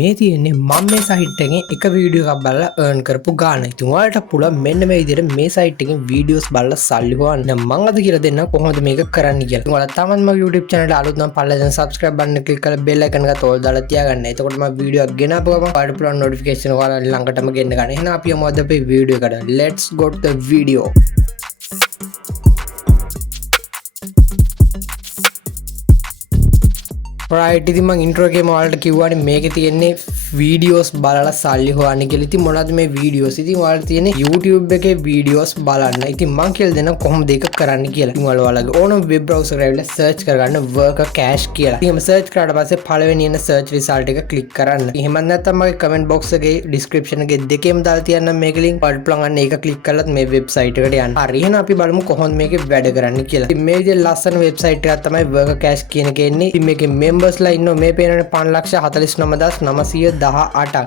මේ තියෙන්නේ මම මේ සයිට් එකෙන් එක වීඩියෝ එකක් බලලා earn කරපු ගාන. ඉතින් ඔයාලට පුළුවන් මෙන්න මේ විදිහට මේ සයිට් එකෙන් වීඩියෝස් බලලා සල්ලි හොයන්න. දැන් මම අද කියලා දෙන්නම් කොහොමද මේක කරන්න කියලා. ඉතින් ඔයාලා තාමත් මගේ YouTube channel එක අලුත් නම් පල්ලා දැන් subscribe button එක click කරලා bell icon එකත් all දාලා තියාගන්න. එතකොට මම වීඩියෝ එකක් ගෙනාපු ගමන් ඔයාලට පුළුවන් notification ඔයාලා ළඟටම ගෙන්න ගන්න. එහෙනම් අපි යමු අද අපේ වීඩියෝ එකට. Let's go to the video. Right ඉතින් මම ඉන්ට්‍රෝ එකේම ඔයාලට කිව්වානේ මේකේ තියෙන්නේ වීඩියෝස් බලලා සල්ලි හොයන්න කියලා. ඉතින් මොනවද මේ වීඩියෝස්? ඉතින් ඔයාලට තියෙන්නේ YouTube එකේ වීඩියෝස් බලන්න. ඉතින් මම කියලා දෙන්නම් කොහොමද ඒක කරන්න කියලා. ඉතින් ඔයාලගේ ඕනම වෙබ් බ්‍රවුසර් එකකට ඇවිල්ලා සර්ච් කරගන්න worker cache කියලා. ඉතින් එහෙම සර්ච් කරාට පස්සේ පළවෙනි එන සර්ච් රිසල්ට් එක ක්ලික් කරන්න. එහෙම නැත්නම් මගේ කමෙන්ට් බොක්ස් එකේ ඩිස්ක්‍රිප්ෂන් එකේ දෙකේම දාලා තියන්නම් මේක ලින්ක්. ඔයාලට පුළුවන් අන්න ඒක ක්ලික් කරලත් මේ වෙබ්සයිට් එකට යන්න. හරි එහෙනම් අපි බලමු කොහොමද මේකේ වැඩ කරන්න කියලා. ඉතින් මේ විදිහේ ලස්සන වෙබ්සයිට් එකක් තමයි worker cache කියන එකේ ඉන්නේ. ඉතින් මේකේ members ඉන්න මේ පේනනේ 5,49,918.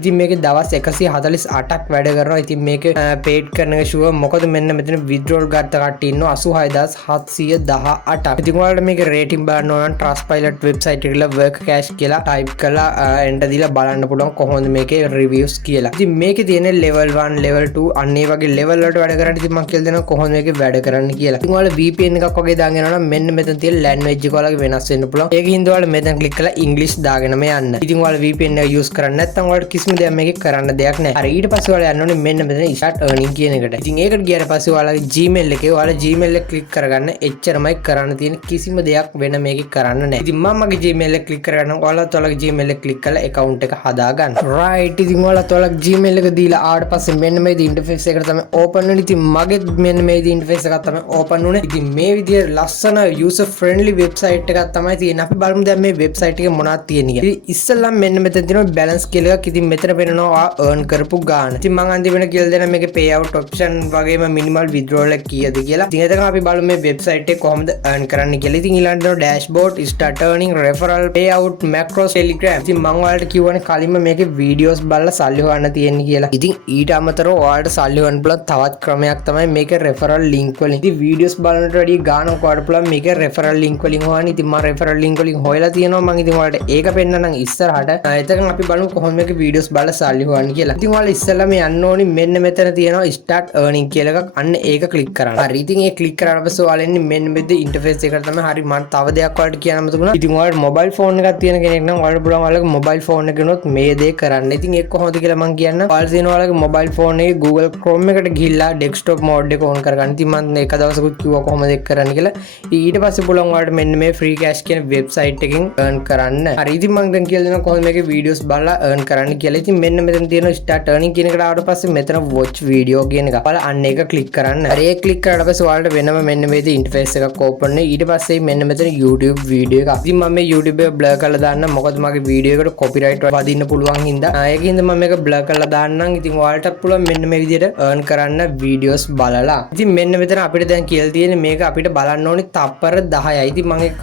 ඉතින් මේකේ දවස් 148ක් වැඩ කරනවා. ඉතින් මේකේ paid කරන එක ෂුවර්. මොකද මෙන්න මෙතන withdrawal ගත්ත කට්ටිය ඉන්නවා 86,718. ඉතින් ඔයාලට මේකේ rating බලන්න ඕන නම් Trustpilot website එකට ගිහලා work cache කියලා type කරලා enter දීලා බලන්න පුළුවන් කොහොමද මේකේ reviews කියලා. ඉතින් මේකේ තියෙන level 1 level 2 අන්න ඒ වගේ level වලට වැඩ කරන්න. ඉතින් මම කියලා දෙනවා කොහොමද මේකේ වැඩ කරන්න කියලා. ඉතින් ඔයාලා VPN එකක් වගේ දාගෙන යනවා නම් මෙන්න මෙතන තියෙන language එක ඔයාලගේ වෙනස් වෙන්න පුළුවන්. ඒකින් හින්දා ඔයාලා මෙතන click කරලා English දාගෙනම යන්න. ඉතින් ඔයාලා VPN එක use කරන්නේ නැත්නම් ඔයාලට කිසිම දෙයක් මේකේ කරන්න දෙයක් නැහැ. හරි ඊට පස්සේ ඔයාලා යන්න ඕනේ මෙන්න මෙතන start earning කියන එකට. ඉතින් ඒකට ගියාට පස්සේ ඔයාලගේ Gmail එකේ ඔයාලා Gmail එක click කරගන්න. එච්චරමයි කරන්න තියෙන. කිසිම දෙයක් වෙන මේකේ කරන්න නැහැ. ඉතින් මම මගේ Gmail එක click කරගන්න. ඔයාලත් ඔයාලගේ Gmail එක click කරලා account එක හදාගන්න. right ඉතින් ඔයාලත් ඔයාලගේ Gmail එක දීලා ආවට පස්සේ මෙන්න මේ interface එකට තමයි open වෙන්නේ. ඉතින් මගේ මෙන්න මේ interface එකක් තමයි open වුනේ. ඉතින් මේ විදිහට ලස්සන user friendly website එකක් තමයි තියෙන්නේ. අපි බලමු දැන් මේ website එකේ මොනවද තියෙන්නේ කියලා. ඉස්සෙල්ලම මෙන්න මෙතන තියෙනවා balance කියලා එකක්. ඉතින් මෙතන පෙන්නනවා earn කරපු ගාන. ඉතින් මම අන්තිමට කියලා දෙනවා මේකේ payout option වගේම minimal withdrawal එක කීයද කියලා. ඉතින් එතන අපි බලමු මේ website එකේ කොහොමද earn කරන්න කියලා. ඉතින් ඊළඟට දෙනවා dashboard, start earning, referral, payout, macros, telegram. ඉතින් මම ඔයාලට කිව්වනේ කලින්ම මේකේ videos බලලා සල්ලි හොයන්න තියෙන්නේ කියලා. ඉතින් ඊට අමතරව ඔයාලට සල්ලි හොයන්න පුළුවන් තවත් ක්‍රමයක් තමයි මේකේ referral link වලින්. ඉතින් videos බලනට වැඩිය ගානක් ඔයාලට පුළුවන් මේකේ referral link වලින් හොයන්න. ඉතින් මම referral link වලින් හොයලා තියෙනවා. මම ඉතින් ඔයාලට ඒක පෙන්නන්නම් ඉස්සරහට. එතකන් අපි බලමු කොහොමද මේක වීඩියෝස් බලලා සල්ලි හොයන්න කියලා. ඉතින් ඔයාලා ඉස්සෙල්ලාම යන්න ඕනි මෙන්න මෙතන තියෙනවා start earning කියලා එකක්. අන්න ඒක ක්ලික් කරන්න. හරි ඉතින් ඒක ක්ලික් කරාට පස්සේ ඔයාලා එන්නේ මෙන්න මෙතන ඉන්ටර්ෆේස් එකට තමයි. හරි මම තව දෙයක් ඔයාලට කියන්න මතකුණා. ඉතින් ඔයාලට මොබයිල් ෆෝන් එකක් තියෙන කෙනෙක් නම් ඔයාලට පුළුවන් ඔයාලගේ මොබයිල් ෆෝන් එක ගනොත් මේ දේ කරන්න. ඉතින් ඒක කොහොමද කියලා මම කියන්න. ඔයාලා තියෙන ඔයාලගේ මොබයිල් ෆෝන් එකේ Google Chrome එකට ගිහිල්ලා desktop mode එක on කරගන්න. ඉතින් මම එක දවසකුත් කිව්වා කොහොමද ඒක කරන්න කියලා. ඊට පස්සේ පුළුවන් ඔයාලට මෙන්න මේ free cash කියන website එකෙන් earn කරන්න. හරි ඉතින් මම දැන් කියලා දෙනවා කොහොමද මේකේ videos බලලා earn කරන්න කියලා. ඉතින් මෙන්න මෙතන තියෙන start earning කියන එකට ආවට පස්සේ මෙතන watch video කියන එක. ඔයාලා අන්න ඒක click කරන්න. හරි ඒක click කරාට පස්සේ ඔයාලට වෙනම මෙන්න මේ interface එකක් open වෙනවා. ඊට පස්සේ මෙන්න මෙතන YouTube video එක. ඉතින් මම මේ YouTube එක blur කරලා දාන්න. මොකද මගේ video එකට copyright වදින්න පුළුවන් හින්දා. ඒකින්ද මම මේක blur කරලා දාන්නම්. ඉතින් ඔයාලට පුළුවන් මෙන්න මේ විදිහට earn කරන්න videos බලලා. ඉතින් මෙන්න මෙතන අපිට දැන් කියලා තියෙන්නේ මේක අපිට බලන්න ඕනේ තප්පර 10යි. ඉතින් මම ඒක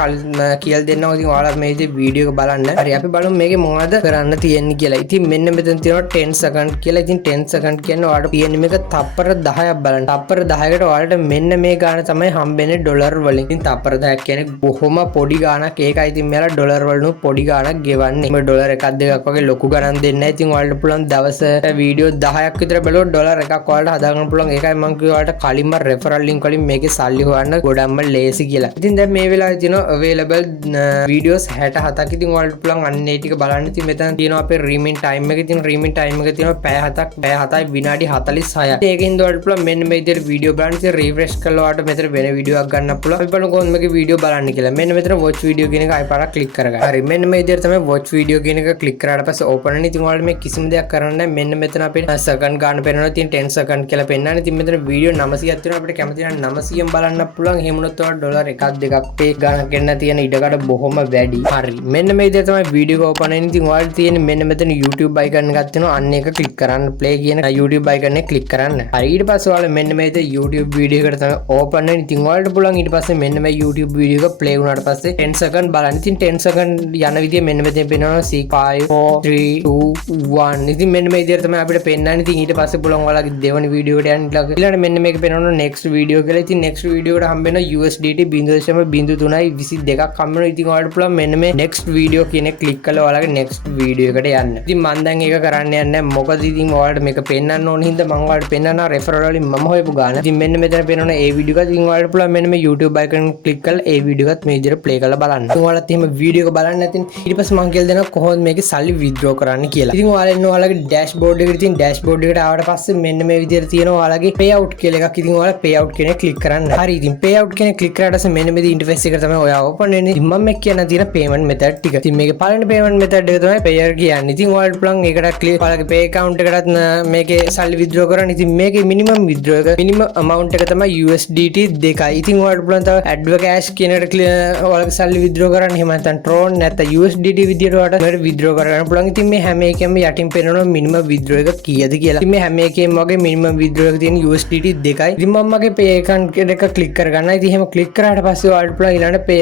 කියලා දෙන්නවා. ඉතින් ඔයාලා මේ විදිහේ video එක බලන්න. හරි අපි බලමු මේකේ මොනවද කරන්න තියෙන්නේ කියලා. ඉතින් මෙන්න මෙතන තියෙනවා 10 second කියලා. ඉතින් 10 second කියන්නේ ඔයාලට තියෙන්නේ මේක තප්පර 10ක් බලන්න. තප්පර 10කට ඔයාලට මෙන්න මේ ගාන තමයි හම්බෙන්නේ ඩොලර් වලින්. ඉතින් තප්පර 10ක් කියන්නේ බොහොම පොඩි ගාණක්. ඒකයි ඉතින් මෙයාලා ඩොලර් වලින් පොඩි ගාණක් ගෙවන්නේ. මේ ඩොලර් එකක් දෙකක් වගේ ලොකු ගණන් දෙන්නේ නැහැ. ඉතින් ඔයාලට පුළුවන් දවසට වීඩියෝ 10ක් විතර බලුවොත් ඩොලර් එකක් ඔයාලට හදාගන්න පුළුවන්. ඒකයි මම කිව්වා ඔයාලට කලින්ම referral link වලින් මේකේ සල්ලි හොයන්න ගොඩක්ම ලේසි කියලා. ඉතින් දැන් මේ වෙලාවේ තියෙනවා available videos 67ක්. ඉතින් ඔයාලට පුළුවන් අන්න ඒ ටික බලන්න. ඉතින් මෙතන තියෙනවා අපේ රීමින් ටයිම් එක. ඉතින් රීමින් ටයිම් එක තියෙනවා පැය 7ක්, පැය 7යි විනාඩි 46යි. ඒකෙන් ඔයාලට පුළුවන් මෙන්න මේ විදිහට වීඩියෝ බලන්න. ඉතින් රිෆ්‍රෙෂ් කරලා ඔයාලට මෙතන වෙන වීඩියෝ එකක් ගන්න පුළුවන්. අපි බලමු කොහොමද මේකේ වීඩියෝ බලන්න කියලා. මෙන්න මෙතන watch video කියන එක ආයෙ පාරක් ක්ලික් කරගන්න. හරි මෙන්න මේ විදිහට තමයි watch video කියන එක ක්ලික් කරාට පස්සේ open වෙන්නේ. ඉතින් ඔයාලට මේ කිසිම දෙයක් කරන්න නැහැ. මෙන්න මෙතන අපේ second ගන්න පේනවා. ඉතින් 10 second කියලා පෙන්නන්නේ. ඉතින් මෙතන වීඩියෝ 900ක් තියෙනවා. අපිට කැමති නම් 900න් බලන්න පුළුවන්. එහෙම වුණොත් ඔයාලට ඩොලර් එකක් දෙකක් පේ ගණන් ගන්න තියෙන ඉඩකඩ බොහොම වැඩි. හරි මෙන්න මේ විදිහට තමයි වීඩියෝ එක open වෙන්නේ. ඉතින් ඔයාලට තියෙන්නේ මෙන්න මෙතන YouTube icon එකක් තියෙනවා. අන්න ඒක ක්ලික් කරන්න. play කියන YouTube icon එක ක්ලික් කරන්න. හරි ඊට පස්සේ ඔයාලා මෙන්න මේ විදිහට YouTube වීඩියෝ එකට තමයි open වෙන්නේ. ඉතින් ඔයාලට පුළුවන් ඊට පස්සේ මෙන්න මේ YouTube වීඩියෝ එක play වුණාට පස්සේ 10 second බලන්න. ඉතින් 10 second යන විදිය මෙන්න මෙතන පෙන්නනවා 6 5 4 3 2 1. ඉතින් මෙන්න මේ විදිහට තමයි අපිට පෙන්නන්නේ. ඉතින් ඊට පස්සේ පුළුවන් ඔයාලගේ දෙවෙනි වීඩියෝ එකට යන්න. ඊළඟට මෙන්න මේක පෙන්නනවා next video කියලා. ඉතින් next video එකට හම්බ වෙන USDT 0.0322ක් හම්බ වෙනවා. ඉතින් ඔයාලට පුළුවන් මෙන්න මේ next video කියන එක click කරලා ඔයාලගේ next video එකට යන්න. ඉතින් මම දැන් ඒක කරන්න යන්නේ මොකද ඉතින් ඔයාලට මේක පෙන්වන්න ඕන හින්දා මම ඔයාලට පෙන්වනවා referral වලින් මම හොයපු ගාන. ඉතින් මෙන්න මෙතන පෙන්වන ඒ වීඩියෝ එක ඉතින් ඔයාලට පුළුවන් මෙන්න මේ YouTube icon click කරලා ඒ වීඩියෝ එකත් මේ විදිහට play කරලා බලන්න. ඉතින් ඔයාලත් එහෙම වීඩියෝ එක බලන්න නැතිනම් ඊට පස්සේ මම කියලා දෙනවා කොහොමද මේකේ සල්ලි withdraw කරන්න කියලා. ඉතින් ඔයාලා එන්න ඔයාලගේ dashboard එකට ඉතින් dashboard එකට ආවට පස්සේ මෙන්න මේ විදිහට තියෙනවා ඔයාලගේ payout කියලා එකක්. ඉතින් ඔයාලා payout කියන එක click කරන්න. හරි ඉතින් payout කියන එක click කරාට පස්සේ මෙන්න මේ interface එක තමයි ඔයා open වෙන්නේ. ඉතින් මම මේ කියන්න තියෙන payment method ටික. ඉතින් මේකේ පළවෙනි payment method එක තමයි payer කියන්නේ. ඉතින් ඔයාලට පුළුවන් ඒකට click ඔයාලගේ pay account එකටත් මේකේ සල්ලි withdraw කරන්න. ඉතින් මේකේ minimum withdraw එක minimum amount එක තමයි USDT 2යි. ඉතින් ඔයාලට පුළුවන් තව advocash කියන එකට ඔයාලගේ සල්ලි withdraw කරන්න. එහෙම නැත්නම් Tron නැත්නම් USDT විදියට ඔයාලට මේකට withdraw කරගන්න පුළුවන්. ඉතින් මේ හැම එකෙම යටින් පෙන්නනවා minimum withdraw එක කීයද කියලා. ඉතින් මේ හැම එකෙම වගේ minimum withdraw එක තියෙන USDT 2යි. ඉතින් මම මගේ pay account එක click කරගන්නවා. ඉතින් එහෙම click කරාට පස්සේ ඔයාලට පුළුවන් ඊළඟට pay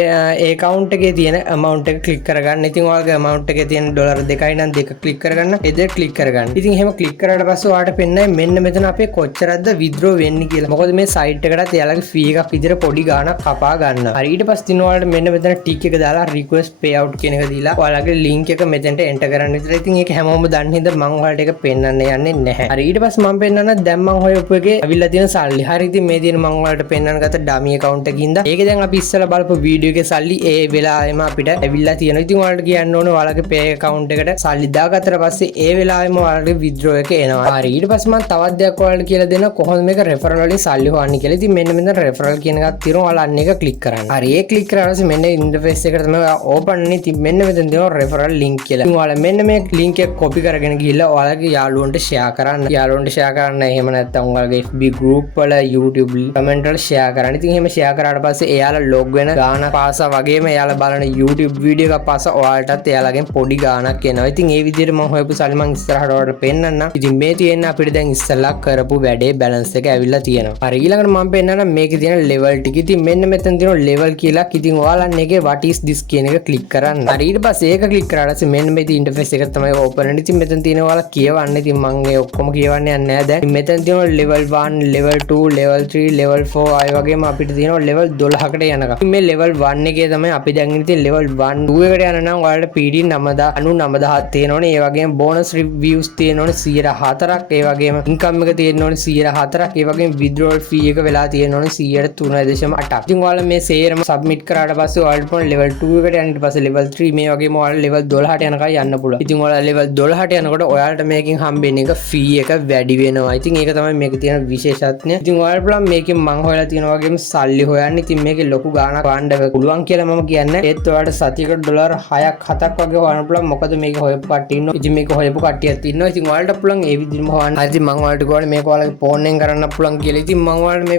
account එකේ තියෙන amount එක click කරගන්න. ඉතින් ඔයාලගේ amount එකේ තියෙන $2යි නම් 2 click කරගන්න. ඒ දෙක click කරගන්න. ඉතින් එහෙම click කරාට පස්සේ ඔයාලට පෙන්නයි මෙන්න මෙතන අපේ කොච්චරද withdraw වෙන්නේ කියලා. මොකද මේ site එකටත් එයාලගේ fee එකක් විදිහට පොඩි ගාණක් කපා ගන්නවා. හරි ඊට පස්සේ ඉතින් ඔයාලට මෙන්න මෙතන tick එක දාලා request payout කියන එක දීලා ඔයාලගේ link එක මෙතෙන්ට enter කරන්න විතර. ඉතින් ඒක හැමෝම දන්න හින්දා මම ඔයාලට ඒක පෙන්වන්න යන්නේ නැහැ. හරි ඊට පස්සේ මම පෙන්වන්න දැන් මම හොයපු එකේ අවිල්ලා තියෙන සල්ලි. හරි ඉතින් මේ තියෙන මම ඔයාලට පෙන්වන්න ගත්ත dummy account එකකින්ද ඒක දැන් අපි ඉස්සෙල්ලා බලපු වීඩියෝ එකේ සල්ලි ඒ වෙලාවෙම අපිට ඇවිල්ලා තියෙනවා. ඉතින් ඔයාලට කියන්න ඕනේ ඔයාලගේ pay account එකට සල්ලි දාගත්තට පස්සේ ඒ වෙලාවෙම ඔයාලගේ withdraw එක එනවා. හරි ඊට පස්සේ මම තවත් දෙයක් ඔයාලට කියලා දෙනවා කොහොමද මේක referral වලින් සල්ලි හොයන්නේ කියලා. ඉතින් මෙන්න මෙතන referral කියන එකක් තියෙනවා. ඔයාලා අන්න එක click කරන්න. හරි ඒ click කරාට පස්සේ මෙන්න interface එකට තමයි open වෙන්නේ. ඉතින් මෙන්න මෙතන තියෙනවා referral link කියලා. ඉතින් ඔයාලා මෙන්න මේ link එක copy කරගෙන ගිහිල්ලා ඔයාලගේ යාළුවන්ට share කරන්න. යාළුවන්ට share කරන්න එහෙම නැත්නම් ඔයාලගේ FB group වල YouTube comment වල share කරන්න. ඉතින් එහෙම share කරාට පස්සේ එයාලා log වෙන ගාන පාසා වගේම එයාලා බලන YouTube වීඩියෝ එකක් පාසා ඔයාලටත් එයාලගෙන් පොඩි ගාණක් එනවා. ඉතින් ඒ විදිහට මම හොයපු සල්ලි මම ඉස්සරහට ඔයාලට පෙන්නන්නම්. ඉතින් මේ තියෙන අපිට දැන් ඉස්සෙල්ලා කරපු වැඩේ balance එක ඇවිල්ලා තියෙනවා. හරි ඊළඟට මම පෙන්නන්නම් මේකේ තියෙන level ටික. ඉතින් මෙන්න මෙතන තියෙන level කියලා. ඉතින් ඔයාලා මේකේ what is this කියන එක click කරන්න. හරි ඊට පස්සේ ඒක click කරාට පස්සේ මෙන්න මේ interface එක තමයි open වෙන්නේ. ඉතින් මෙතන තියෙන ඔයාලා කියවන්න. ඉතින් මම ඒ ඔක්කොම කියවන්න යන්නේ නැහැ දැන්. මෙතන තියෙන level 1, level 2, level 3, level 4 ආය වගේම අපිට තියෙනවා level 12කට යනකම්. ඉතින් මේ level 1 එකේ තමයි අපි දැන් ඉන්නේ. ඉතින් level 1, 2 එකට යන නම් ඔයාලට PD 99000 තියෙනවනේ. ඒ වගේම bonus reviews තියෙනවනේ 104ක්. ඒ වගේම income එක තියෙනවනේ 104ක්. ඒ වගේම withdrawal fee එක වෙලා තියෙනවනේ 3.8ක්. ඉතින් ඔයාලා මේ සේරම submit කරාට පස්සේ ඔයාලට පොන් level 2 එකට යන්න ඊට පස්සේ level 3 මේ වගේම ඔයාලා level 12ට යනකම් යන්න පුළුවන්. ඉතින් ඔයාලා level 12ට යනකොට ඔයාලට මේකෙන් හම්බෙන එක fee එක වැඩි වෙනවා. ඉතින් ඒක තමයි මේකේ තියෙන විශේෂත්වය. ඉතින් ඔයාලා බලන්න මේකෙන් මම හොයලා තියෙනවා වගේම සල්ලි හොයන්න. ඉතින් මේකේ ලොකු ගාණක් වන්න පුළුවන් කියලා මම කියන්නේ. ඒත් ඔයාලට සතියකට $6ක් 7ක් වගේ හොයන්න පුළුවන්. මොකද මේක හොයපු කට්ටිය ඉන්නවා. ඉතින් මේක හොයපු කට්ටියක් ඉන්නවා. ඉතින් ඔයාලට පුළුවන් ඒ විදිහම හොයන්න. හරි ඉතින් මම ඔයාලට කියවනේ මේක ඔයාලගේ ෆෝන් එකෙන් කරන්න පුළුවන් කියලා. ඉතින් මම ඔයාලට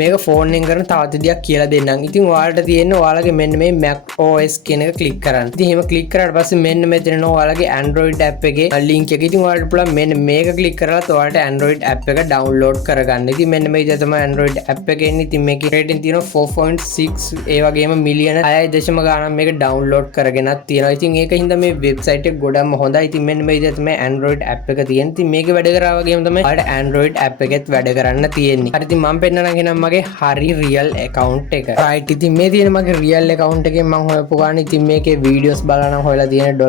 මේක ෆෝන් එකෙන් කරන තවත් විදියක් කියලා දෙන්නම්. ඉතින් ඔයාලට තියෙන්නේ ඔයාලගේ මෙන්න මේ Mac OS කියන එක click කරන්න. ඉතින් එහෙම click කරාට පස්සේ මෙන්න මෙතන ඔයාලගේ Android app එකේ link එක. ඉතින් ඔයාලට පුළුවන් මෙන්න මේක click කරලා ඔයාලට Android app එක download කරගන්න. ඉතින් මෙන්න මේ විදිහ තමයි Android app එකේ ඉන්නේ. ඉතින් මේකේ rating තියෙනවා 4.6 ඒ වගේම මිලියන 6.0 ගාණක් මේක download කරගෙනත් තියෙනවා. ඉතින් ඒකින්ද මේ website එක ගොඩක්ම හොඳයි. ඉතින් මෙන්න මේ විදිහ තමයි Android app එක තියෙන්නේ. ඉතින් මේකේ වැඩ කරා වගේම තමයි ඔයාලට Android app එකෙත් වැඩ කරන්න තියෙන්නේ. හරි ඉතින් මම පෙන්නනවා කියනම් මගේ හරි real account එක. right ඉතින් මේ තියෙන මගේ real account එකෙන් මම හොයපු ගාන ඉතින් මේකේ videos බලනවා හොයලා තියෙන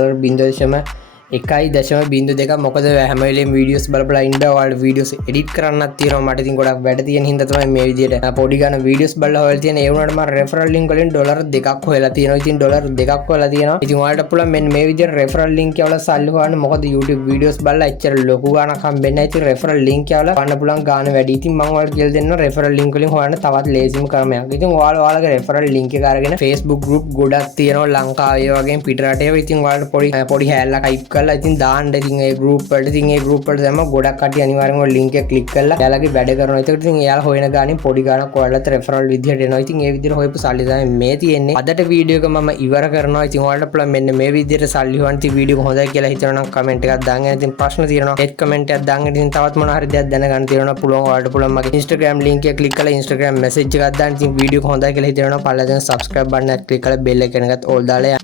$0.02 මොකද හැම වෙලේම වීඩියෝස් බලලා ඉන්න ඔයාලට වීඩියෝස් එඩිට් කරන්නත් තියෙනවා. මට ඉතින් ගොඩක් වැඩ තියෙන හින්දා තමයි මේ විදිහට පොඩි ගන්න වීඩියෝස් බලලා හොයලා තියෙන. ඒ වුණාට මම රෙෆරල් ලින්ක් වලින් $2ක් හොයලා තියෙනවා. ඉතින් $2ක් හොයලා තියෙනවා. ඉතින් ඔයාලට පුළුවන් මෙන්න මේ විදිහට රෙෆරල් ලින්ක් යවලා සල්ලි හොයන්න. මොකද YouTube වීඩියෝස් බලලා එච්චර ලොකු ගාණක් හම්බෙන්නේ නැහැ. ඉතින් රෙෆරල් ලින්ක් යවලා ගන්න පුළුවන් ගාණ වැඩි. ඉතින් මම ඔයාලට කියලා දෙන්නම් රෙෆරල් ලින්ක් වලින් හොයන්න තවත් ලේසිම ක්‍රමයක්. ඉතින් ඔයාලගේ රෙෆරල් ලින්ක් එක අරගෙන Facebook group ගොඩක් තියෙනවා ලංකාවේ වගේම පිට රටේ. ඉතින් ඔයාලට පොඩි හැල්ලක් ටයිප් කරලා ඉතින් දාන්න. ඉතින් ඒ group වලට දැම්ම ගොඩක් කට්ටිය අනිවාර්යෙන්ම link එක click කරලා එයාලගේ වැඩ කරනවා. ඒකට ඉතින් එයාලා හොයන ගානින් පොඩි ගානක් ඔයාලට referral විදිහට එනවා. ඉතින් ඒ විදිහට හොයපු සල්ලි තමයි මේ තියෙන්නේ. අදට වීඩියෝ එක මම ඉවර කරනවා. ඉතින් ඔයාලට පුළුවන් මෙන්න මේ විදිහට සල්ලි හොයන්න. ඉතින් වීඩියෝ එක හොඳයි කියලා හිතනවා නම් comment එකක් දාන්න. ඉතින් ප්‍රශ්න තියෙනවා ඒත් comment එකක් දාන්න. ඉතින් තවත් මොනවා හරි දෙයක් දැනගන්න තියෙනවා පුළුවන් ඔයාලට පුළුවන් මගේ Instagram link එක click කරලා Instagram message එකක් දාන්න. ඉතින් වීඩියෝ එක හොඳයි කියලා හිතනවා නම් පල්ලා දෙන subscribe button එක click කරලා bell එක එකත් all දාලා